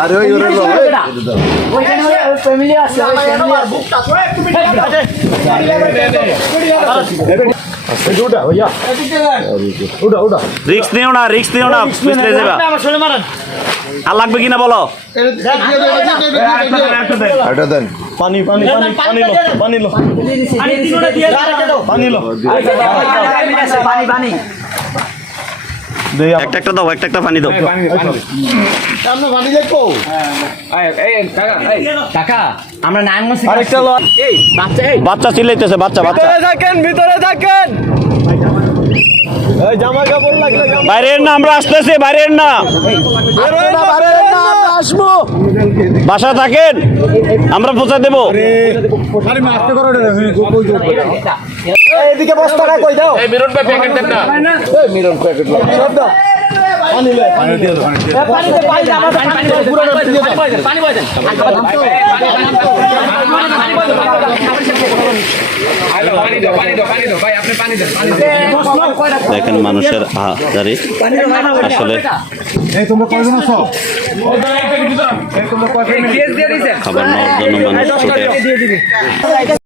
আরে ওই ওরে ফ্যামিলি আছে রিক্স নিও না রিক্স নিও না পিছলে যাবা আর লাগবে কিনা বলো এটা দেন পানি পানি পানি পানি লো পানি লো পানি লো পানি একটা একটা দাও একটা একটা পানি দাও আমরা পানি দেখব কাকা আমরা নারায়ণগঞ্জ আরেকটা লো এই বাচ্চা এই বাচ্চা চিল্লাইতেছে বাচ্চা বাচ্চা ভিতরে থাকেন ভিতরে থাকেন এই জামা কাপড় লাগলে জামা বাইরের না আমরা আসতেছি বাইরের না বেরোয় না, আরে বেরোয় না না। আমরা আসব বাসা থাকেন আমরা পৌঁছা দেবো আরে মা আসতে করো রে এইদিকে বস্তাটা কই দাও পানি লে পানি দিয়ে দাও পানিতে পানি আমার পানি পানি পুরো পানি বয় দেন দেখেন মানুষের হাজারি আসলে এই তোমরা কয়জন খাবার নেওয়ার জন্য মানুষ ছুটে